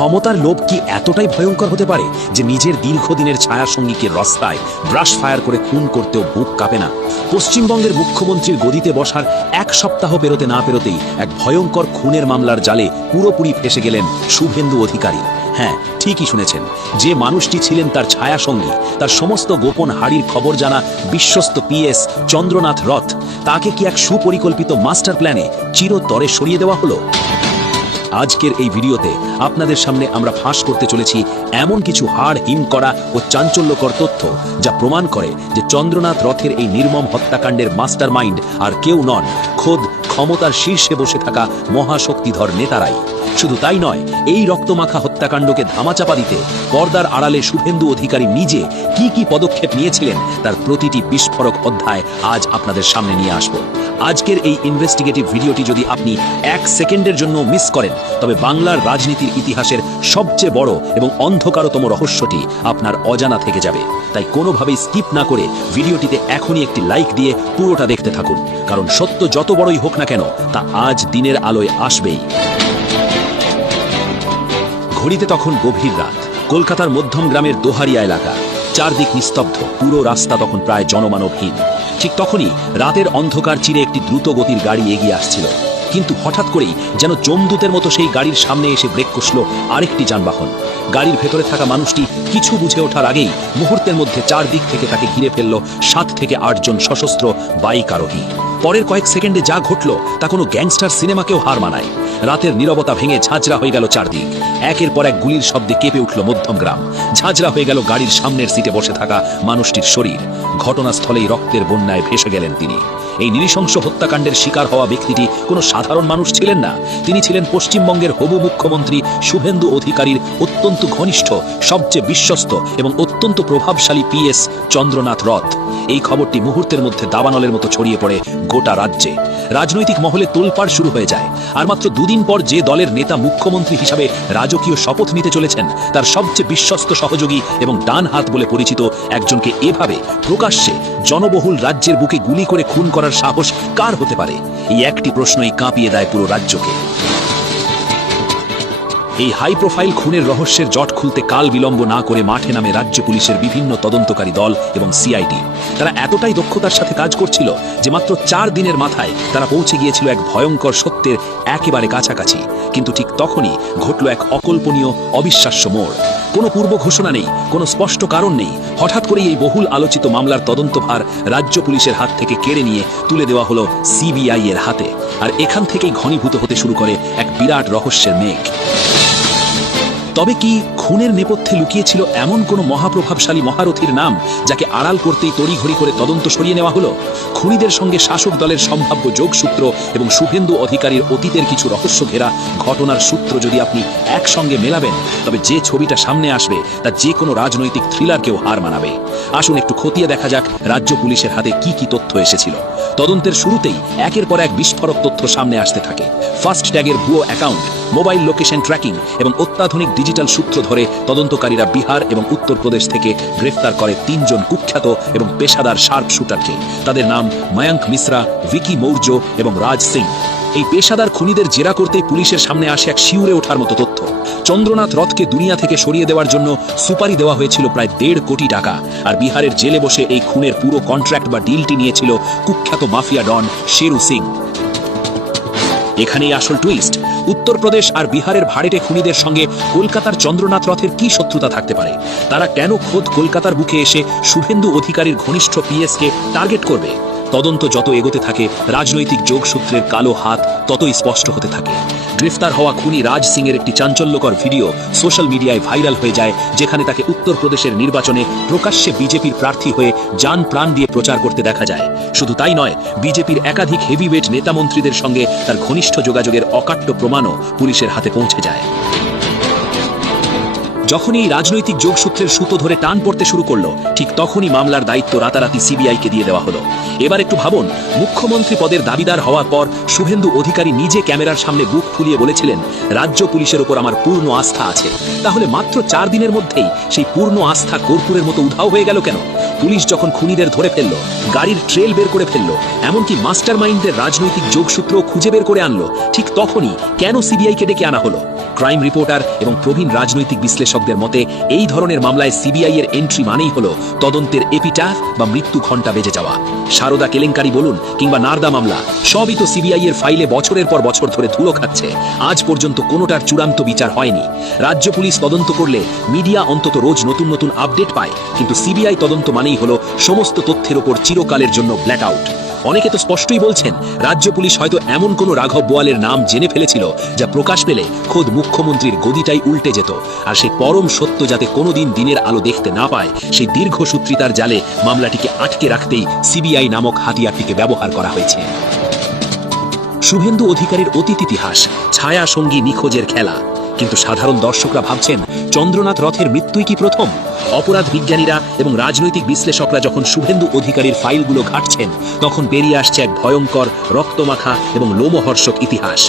ক্ষমতার লোভ কি এতটাই ভয়ঙ্কর হতে পারে যে নিজের দীর্ঘদিনের ছায়া সঙ্গীকে রাস্তায় ব্রাশ ফায়ার করে খুন করতেও বুক কাঁপে না? পশ্চিমবঙ্গের মুখ্যমন্ত্রীর গদিতে বসার এক সপ্তাহ পেরোতে না পেরোতেই এক ভয়ঙ্কর খুনের মামলার জালে পুরোপুরি ফেসে গেলেন শুভেন্দু অধিকারী। হ্যাঁ, ঠিকই শুনেছেন, যে মানুষটি ছিলেন তার ছায়া সঙ্গী, তার সমস্ত গোপন হাড়ির খবর জানা বিশ্বস্ত পিএস চন্দ্রনাথ রথ, তাকে কি এক সুপরিকল্পিত মাস্টার প্ল্যানে চিরতরে সরিয়ে দেওয়া হলো? আজকের এই ভিডিওতে আপনাদের সামনে আমরা ফাঁস করতে চলেছি এমন কিছু হাড় হিম করা ও চাঞ্চল্যকর তথ্য, যা প্রমাণ করে যে চন্দ্রনাথ রথের এই নির্মম হত্যাকাণ্ডের মাস্টার মাইন্ড আর কেউ নন, খোদ ক্ষমতার শীর্ষে বসে থাকা মহাশক্তিধর নেতারাই। শুধু তাই নয়, এই রক্তমাখা হত্যাকাণ্ডকে ধামাচাপা দিতে পর্দার আড়ালে শুভেন্দু অধিকারী নিজে কি কি পদক্ষেপ নিয়েছিলেন তার প্রতিটি বিস্ফোরক অধ্যায় আজ আপনাদের সামনে নিয়ে আসব। আজকের এই ইনভেস্টিগেটিভ ভিডিওটি যদি আপনি এক সেকেন্ডের জন্য মিস করেন, তবে বাংলার রাজনীতির ইতিহাসের সবচেয়ে বড় এবং অন্ধকারতম রহস্যটি আপনার অজানা থেকে যাবে। তাই কোনোভাবেই স্কিপ না করে ভিডিওটিতে এখনই একটি লাইক দিয়ে পুরোটা দেখতে থাকুন, কারণ সত্য যত বড়ই হোক না কেন, তা আজ দিনের আলোয় আসবেই। ঘড়িতে তখন গভীর রাত, কলকাতার মধ্যম গ্রামের দোহারিয়া এলাকা, চারদিক নিস্তব্ধ, পুরো রাস্তা তখন প্রায় জনমানবহীন। ঠিক তখনই রাতের অন্ধকার চিরে একটি দ্রুত গতির গাড়ি এগিয়ে আসছিল, কিন্তু হঠাৎ করেই যেন যমদূতের মতো সেই গাড়ির সামনে এসে ব্রেক কষল আরেকটি যানবাহন। গাড়ির ভেতরে থাকা মানুষটি কিছু বুঝে ওঠার আগেই মুহূর্তের মধ্যে চারদিক থেকে তাকে ঘিরে ফেলল 7 থেকে 8 জন সশস্ত্র বাইক আরোহী। পরের কয়েক সেকেন্ডে যা ঘটল তা কোনো গ্যাংস্টার সিনেমাকেও হার মানায়। রাতের নীরবতা ভেঙে ঝাঁঝরা হয়ে গেল চারদিক। একের পর এক গুলির শব্দে কেঁপে উঠল মধ্যমগ্রাম। ঝাঁঝরা হয়ে গেল গাড়ির সামনের সিটে বসে থাকা মানুষটির শরীর। ঘটনাস্থলেই রক্তের বন্যায় ভেসে গেলেন তিনি। এই নৃশংস হত্যাকাণ্ডের শিকার হওয়া ব্যক্তিটি কোনো সাধারণ মানুষ ছিলেন না, তিনি ছিলেন পশ্চিমবঙ্গের হবু মুখ্যমন্ত্রী শুভেন্দু অধিকারীর অত্যন্ত ঘনিষ্ঠ, সবচেয়ে বিশ্বস্ত এবং অত্যন্ত প্রভাবশালী পিএস চন্দ্রনাথ রথ। এই খবরটি মুহূর্তের মধ্যে দাবানলের মতো ছড়িয়ে পড়ে গোটা রাজ্যে। রাজনৈতিক মহলে তোলপাড় শুরু হয়ে যায়। আর মাত্র দুদিন পর যে দলের নেতা মুখ্যমন্ত্রী হিসাবে রাজকীয় শপথ নিতে চলেছেন, তার সবচেয়ে বিশ্বস্ত সহযোগী এবং ডান হাত বলে পরিচিত একজনকে এভাবে প্রকাশ্যে জনবহুল রাজ্যের বুকে গুলি করে খুন করার সাহস কার হতে পারে? এই একটি প্রশ্নই কাঁপিয়ে দেয় পুরো রাজ্যকে। এই হাই প্রোফাইল খুনের রহস্যের জট খুলতে কাল বিলম্ব না করে মাঠে নামে রাজ্য পুলিশের বিভিন্ন তদন্তকারী দল এবং সিআইডি। তারা এতটাই দক্ষতার সাথে কাজ করছিল যে মাত্র 4 দিনের মাথায় তারা পৌঁছে গিয়েছিল এক ভয়ঙ্কর সত্যের একেবারে কাছাকাছি। কিন্তু ঠিক তখনই ঘটল এক অকল্পনীয়, অবিশ্বাস্য মোড়। কোনো পূর্ব ঘোষণা নেই, কোনো স্পষ্ট কারণ নেই। হঠাৎ করেই এই বহুল আলোচিত মামলার তদন্তভার রাজ্য পুলিশের হাত থেকে কেড়ে নিয়ে তুলে দেওয়া হলো সিবিআই এর হাতে। আর এখান থেকেই ঘনীভূত হতে শুরু করে এক বিরাট রহস্যের মেঘ। তবে কি খুনের নেপথ্যে লুকিয়েছিল এমন কোনো মহাপ্রভাবশালী মহারথীর নাম, যাকে আড়াল করতেই তড়িঘড়ি করে তদন্ত সরিয়ে নেওয়া হলো? খুনিদের সঙ্গে শাসক দলের সম্ভাব্য যোগসূত্র এবং শুভেন্দু অধিকারীর অতীতের কিছু রহস্য ঘেরা ঘটনার সূত্র যদি আপনি একসঙ্গে মেলাবেন, তবে যে ছবিটা সামনে আসবে তা যে কোনো রাজনৈতিক থ্রিলারকেও হার মানাবে। আসুন একটু খতিয়ে দেখা যাক রাজ্য পুলিশের হাতে কি কি তথ্য এসেছিল। তদন্তের শুরুতেই একের পর এক বিস্ফোরক তথ্য সামনে আসতে থাকে। ফার্স্ট ট্যাগের ভুয়ো অ্যাকাউন্ট, মোবাইল লোকেশন ট্র্যাকিং এবং অত্যাধুনিক ডিজিটাল সূত্র ধরে তদন্তকারীরা বিহার এবং উত্তরপ্রদেশ থেকে গ্রেফতার করে 3 জন কুখ্যাত এবং পেশাদার শার্প শুটারকে। তাদের নাম ময়ঙ্ক মিশ্রা, ভিকি মৌর্য এবং রাজ সিং। এই পেশাদার খুনিদের জেরা করতেই পুলিশের সামনে আসে এক শিউরে ওঠার মতো তথ্য। চন্দ্রনাথ রথকে দুনিয়া থেকে সরিয়ে দেওয়ার জন্য সুপারি দেওয়া হয়েছিল প্রায় 1.5 কোটি টাকা। আর বিহারের জেলে বসে এই খুনের পুরো কন্ট্রাক্ট বা ডিলটি নিয়েছিল কুখ্যাত মাফিয়া ডন শেরু সিং। এখানেই আসল টুইস্ট। উত্তরপ্রদেশ আর বিহারের ভাড়েটে খুনিদের সঙ্গে কলকাতার চন্দ্রনাথ রথের কি শত্রুতা থাকতে পারে? তারা কেন খোদ কলকাতার বুকে এসে শুভেন্দু অধিকারীর ঘনিষ্ঠ পিএসকে টার্গেট করবে? তদন্ত যত এগোতে থাকে, রাজনৈতিক যোগসূত্রের কালো হাত ততই স্পষ্ট হতে থাকে। গ্রেফতার হওয়া খুনি রাজ সিং এর একটি চাঞ্চল্যকর ভিডিও সোশ্যাল মিডিয়ায় ভাইরাল হয়ে যায়, যেখানে তাকে উত্তরপ্রদেশের নির্বাচনে প্রকাশ্যে বিজেপির প্রার্থী হয়ে জান প্রাণ দিয়ে প্রচার করতে দেখা যায়। শুধু তাই নয়, বিজেপির একাধিক হেভিওয়েট নেতামন্ত্রীদের সঙ্গে তার ঘনিষ্ঠ যোগাযোগের অকাট্য প্রমাণও পুলিশের হাতে পৌঁছে যায়। যখনই এই রাজনৈতিক যোগসূত্রের সুতো ধরে টান পড়তে শুরু করলো, ঠিক তখনই মামলার দায়িত্ব রাতারাতি সিবিআইকে দিয়ে দেওয়া হলো। এবার একটু ভাবুন, মুখ্যমন্ত্রী পদের দাবিদার হওয়ার পর শুভেন্দু অধিকারী নিজে ক্যামেরার সামনে বুক ফুলিয়ে বলেছিলেন, রাজ্য পুলিশের ওপর আমার পূর্ণ আস্থা আছে। তাহলে মাত্র 4 দিনের মধ্যেই সেই পূর্ণ আস্থা কর্পূরের মতো উধাও হয়ে গেল কেন? পুলিশ যখন খুনিদের ধরে ফেললো, গাড়ির ট্রেল বের করে ফেললো, এমনকি মাস্টার মাইন্ডের রাজনৈতিক যোগসূত্র খুঁজে বের করে আনলো, ঠিক তখনই কেন সিবিআইকে ডেকে আনা হলো? ক্রাইম রিপোর্টার এবং প্রবীণ রাজনৈতিক বিশ্লেষকদের মতে এই ধরনের মামলায় সিবিআই এর এন্ট্রি মানেই হলো তদন্তের এপিটাফ বা মৃত্যু ঘণ্টা বেজে যাওয়া। সারদা কেলেঙ্কারি বলুন কিংবা নারদা মামলা, সবই তো সিবিআই এর ফাইলে বছরের পর বছর ধরে ধুলো খাচ্ছে। আজ পর্যন্ত কোনোটার চূড়ান্ত বিচার হয়নি। রাজ্য পুলিশ তদন্ত করলে মিডিয়া অন্তত রোজ নতুন নতুন আপডেট পায়, কিন্তু সিবিআই তদন্ত মানেই হলো সমস্ত তথ্যের ওপর চিরকালের জন্য ব্ল্যাক আউট। অনেকে তো স্পষ্টই বলছেন রাজ্য পুলিশ হয়তো এমন কোনো রাঘব বোয়ালের নাম জেনে ফেলেছিল যা প্রকাশ পেলে খোদ মুখ্যমন্ত্রীর গদিটাই উল্টে যেত। আর সেই পরম সত্য যাতে কোনোদিন দিনের আলো দেখতে না পায়, সেই দীর্ঘসূত্রিতার জালে মামলাটিকে আটকে রাখতেই সিবিআই নামক হাতিয়ারটিকে ব্যবহার করা হয়েছে। শুভেন্দু অধিকারীর অতীত ইতিহাস, ছায়া সঙ্গী নিখোঁজের খেলা। কিন্তু সাধারণ দর্শকরা ভাবছেন চন্দ্রনাথ রথের মৃত্যুই কি প্রথম? অপরাধ বিজ্ঞানীরা এবং রাজনৈতিক বিশ্লেষকরা যখন শুভেন্দু অধিকারীর ফাইলগুলো ঘাঁটছেন, তখন বেরিয়ে আসছে এক ভয়ঙ্কর, রক্তমাখা এবং লোমহর্ষক ইতিহাস।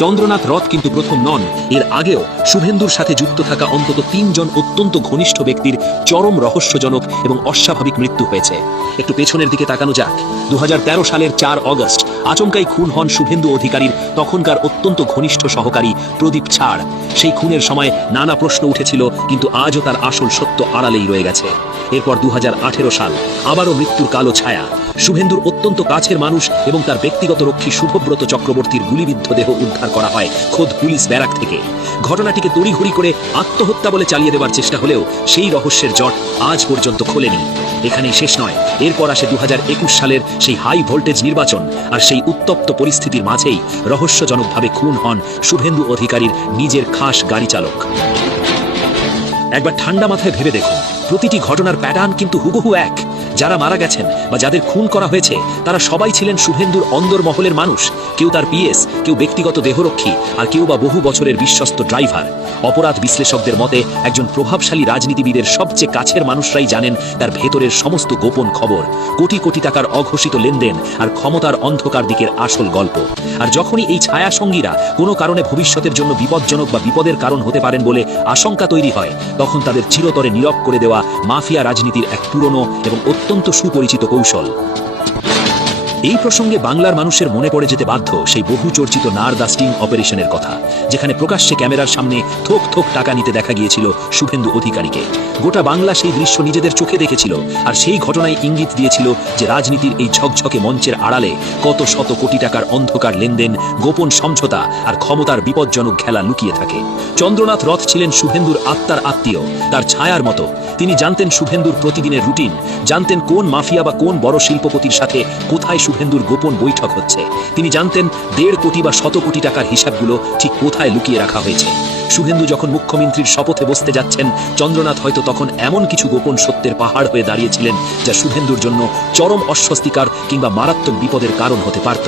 চন্দ্রনাথ রথ কিন্তু প্রথম নন। এর আগেও শুভেন্দুর সাথে যুক্ত থাকা অন্তত ৩ জন অত্যন্ত ঘনিষ্ঠ ব্যক্তির চরম রহস্যজনক এবং অস্বাভাবিক মৃত্যু হয়েছে। একটু পেছনের দিকে তাকানো যাক। ২০১৩ সালের ৪ অগস্ট আচমকাই খুন হন শুভেন্দু অধিকারীর তখনকার অত্যন্ত ঘনিষ্ঠ সহকারী প্রদীপ ছাড়। সেই খুনের সময় নানা প্রশ্ন উঠেছিল, কিন্তু আজও তার আসল সত্য আড়ালেই রয়ে গেছে। এরপর ২০১৮ সাল, আবারও মৃত্যুর কালো ছায়া। শুভেন্দুর অত্যন্ত কাছের মানুষ এবং তার ব্যক্তিগত রক্ষী শুভব্রত চক্রবর্তীর গুলিবিদ্ধ দেহ উদ্ধার করা হয় খোদ পুলিশ ব্যারাক থেকে। ঘটনাটিকে তড়িঘড়ি করে আত্মহত্যা বলে চালিয়ে দেওয়ার চেষ্টা হলেও সেই রহস্যের জট আজ পর্যন্ত খোলেনি। এখানেই শেষ নয়, এরপর আসে ২০২১ সালের সেই হাই ভোল্টেজ নির্বাচন। আর সেই উত্তপ্ত পরিস্থিতির মাঝেই রহস্যজনকভাবে খুন হন শুভেন্দু অধিকারীর নিজের খাস গাড়ি চালক। একবার ঠান্ডা মাথায় ভেবে দেখুন, প্রতিটি ঘটনার প্যাটার্ন কিন্তু হুবহু এক। যারা মারা গেছেন বা যাদের খুন করা হয়েছে, তারা সবাই ছিলেন শুভেন্দুর অন্দরমহলের মানুষ। কেউ তার পিএস, কেউ ব্যক্তিগত দেহরক্ষী, আর কেউ বা বহু বছরের বিশ্বস্ত ড্রাইভার। অপরাধ বিশ্লেষকদের মতে একজন প্রভাবশালী রাজনীতিবিদের সবচেয়ে কাছের মানুষরাই জানেন তার ভেতরের সমস্ত গোপন খবর, কোটি কোটি টাকার অঘোষিত লেনদেন আর ক্ষমতার অন্ধকার দিকের আসল গল্প। আর যখনই এই ছায়া সঙ্গীরা কোনো কারণে ভবিষ্যতের জন্য বিপজ্জনক বা বিপদের কারণ হতে পারেন বলে আশঙ্কা তৈরি হয়, তখন তাদের চিরতরে নীরব করে দেওয়া মাফিয়া রাজনীতির এক পুরনো এবং অত্যন্ত সুপরিচিত কৌশল। এই প্রসঙ্গে বাংলার মানুষের মনে পড়ে যেতে বাধ্য সেই বহু চর্চিত নারদা স্টিং অপারেশনের কথা, যেখানে প্রকাশ্যে ক্যামেরার সামনে থোক থোক টাকা নিতে দেখা গিয়েছিল শুভেন্দু অধিকারীকে। গোটা বাংলা সেই দৃশ্য নিজেদের চোখে দেখেছিল, আর সেই ঘটনায় ইঙ্গিত দিয়েছিল যে রাজনীতির এই ঝকঝকে মঞ্চের আড়ালে কত শত কোটি টাকার অন্ধকার লেনদেন, গোপন সমঝোতা আর ক্ষমতার বিপজ্জনক খেলা লুকিয়ে থাকে। চন্দ্রনাথ রথ ছিলেন শুভেন্দুর আত্মার আত্মীয়, তার ছায়ার মতো। তিনি জানতেন শুভেন্দুর প্রতিদিনের রুটিন, জানতেন কোন মাফিয়া বা কোন বড় শিল্পপতির সাথে কোথায় শুভেন্দুর গোপন বৈঠক হচ্ছে। তিনি জানতেন ১.৫ কোটি বা ১০০ কোটি টাকার হিসাবগুলো ঠিক কোথায় লুকিয়ে রাখা হয়েছে। শুভেন্দু যখন মুখ্যমন্ত্রীর শপথে বসতে যাচ্ছেন, চন্দ্রনাথ হয়তো তখন এমন কিছু গোপন সত্যের পাহাড় হয়ে দাঁড়িয়েছিলেন যা শুভেন্দুর জন্য চরম অস্বস্তিকর কিংবা মারাত্মক বিপদের কারণ হতে পারত।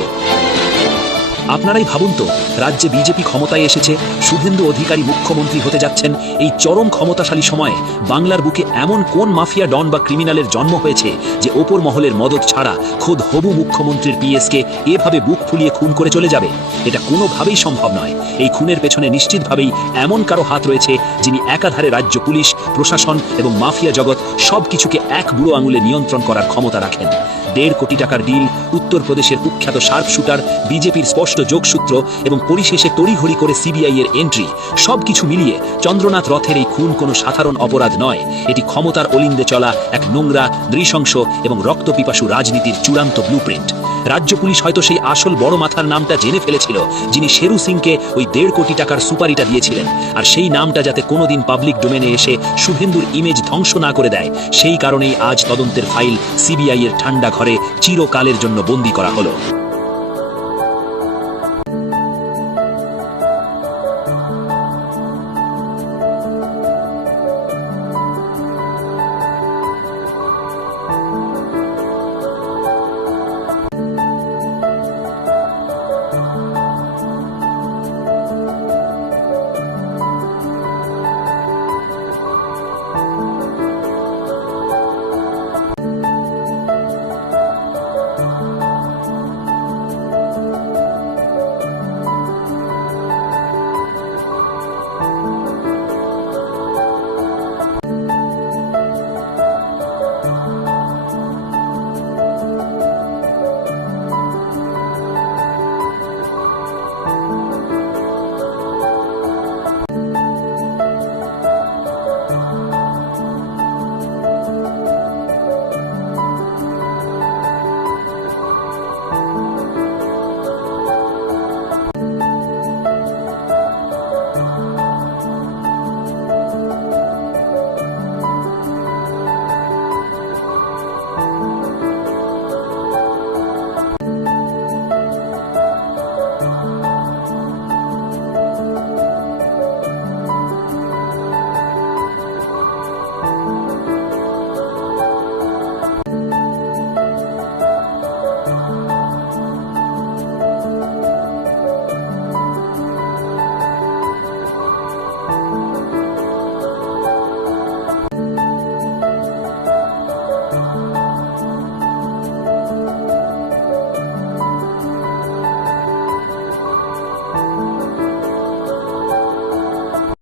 আপনারাই ভাবুন তো, রাজ্যে বিজেপি ক্ষমতায় এসেছে, শুভেন্দু অধিকারী মুখ্যমন্ত্রী হতে যাচ্ছেন। এই চরম ক্ষমতাশালী সময়ে বাংলার বুকে এমন কোন মাফিয়া ডন বা ক্রিমিনালের জন্ম হয়েছে যে ওপর মহলের মদত ছাড়া খোদ হবু মুখ্যমন্ত্রীর পিএসকে এভাবে বুক ফুলিয়ে খুন করে চলে যাবে? এটা কোনোভাবেই সম্ভব নয়। এই খুনের পেছনে নিশ্চিতভাবেই এমন কারো হাত রয়েছে যিনি একাধারে রাজ্য পুলিশ, প্রশাসন এবং মাফিয়া জগৎ সবকিছুকে এক বুড়ো আঙুলে নিয়ন্ত্রণ করার ক্ষমতা রাখেন। ১.৫ কোটি টাকার ডিল, উত্তরপ্রদেশের কুখ্যাত শার্প শুটার, বিজেপির স্পষ্ট যোগসূত্র এবং পরিশেষে তড়িঘড়ি করে সিবিআই এর এন্ট্রি, সবকিছু মিলিয়ে চন্দ্রনাথ রথের এই খুন কোনো সাধারণ অপরাধ নয়। এটি ক্ষমতার অলিন্দে চলা এক নোংরা, নৃশংস এবং রক্তপিপাসু রাজনীতির চূড়ান্ত ব্লুপ্রিন্ট। রাজ্য পুলিশ হয়তো সেই আসল বড় মাথার নামটা জেনে ফেলেছিল, যিনি শেরু সিংকে ওই ১.৫ কোটি টাকার সুপারিটা দিয়েছিলেন। আর সেই নামটা যাতে কোনোদিন পাবলিক ডোমেনে এসে শুভেন্দুর ইমেজ ধ্বংস না করে দেয়, সেই কারণেই আজ তদন্তের ফাইল সিবিআই এর ঠান্ডা ঘরে চিরকালের জন্য বন্দী করা হলো।